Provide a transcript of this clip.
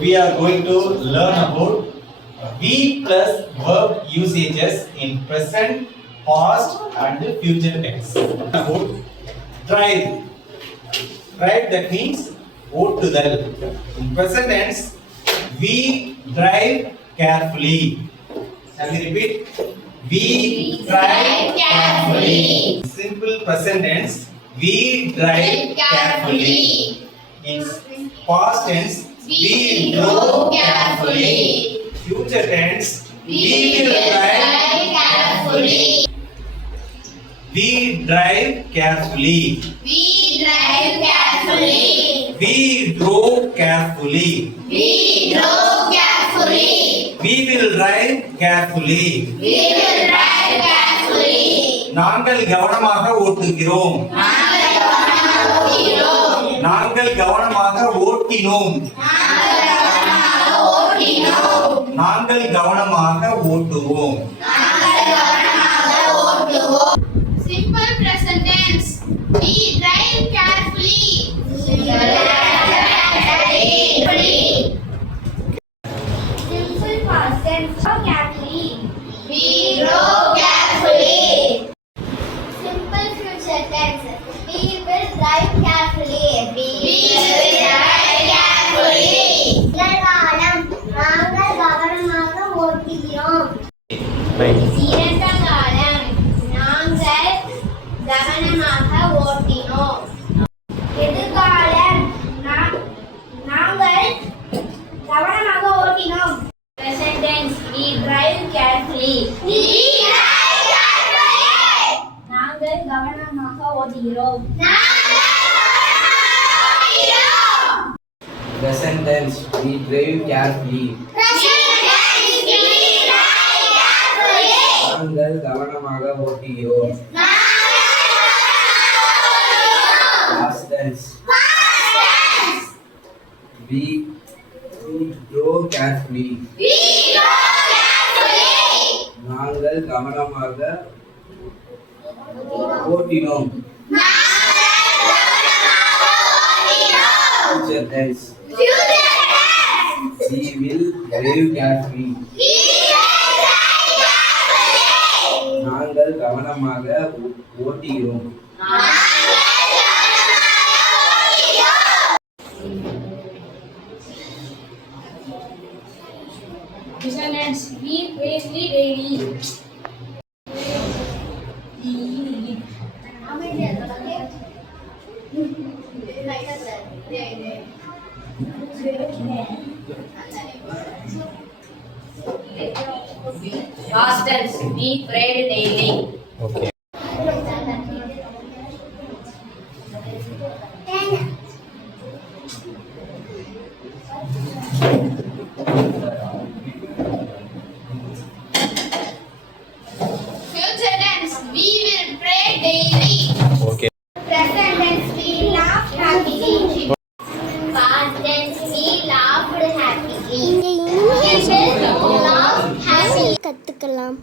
We are going to learn about be plus verb usages in present, past and future tense. About drive. Drive, that means ஓட்டுதல். In present tense, we drive carefully. Shall we repeat? We drive carefully. Simple present tense, we drive carefully. In past tense, we drove carefully. Future tense, we will drive carefully. We drive carefully. We drive carefully. We drove carefully. We drove carefully. We will drive carefully. We will drive carefully. நாங்கள் கவனமாக ஓட்டுகிறோம். நாங்கள் கவனமாக ஓட்டினோம். நாங்கள் கவனமாக ஓட்டுவோம். Simple present tense. We drive carefully. Simple past tense. Carefully. We drove carefully. Simple future tense. We will drive carefully. We will drive carefully. நிகழ்காலம் நாங்கள் கவனமாக ஓட்டுகிறோம். இறந்த காலம் நாங்கள் கவனமாக ஓட்டினோம். எதிர்காலம் நாங்கள் கவனமாக ஓட்டினோம். Present tense. We drive carefully. We drive carefully. நாங்கள் கவனமாக ஓட்டுகிறோம். Present tense, we drive carefully. நாங்கள் கவனமாக ஓட்டுகிறோம். Past tense, we drove carefully. நாங்கள் கவனமாக ஓட்டினோம். Future tense, we will drive carefully. நாங்கள் கவனமாக ஓட்டுகிறோம். Descendants, we praise the daily. Past tense, we prayed daily. Okay. Future tense, we will pray daily. Okay. Present tense, we laughed happily. Past tense, we laughed happily. Future tense, laugh happily. கத்துக்கலாம்.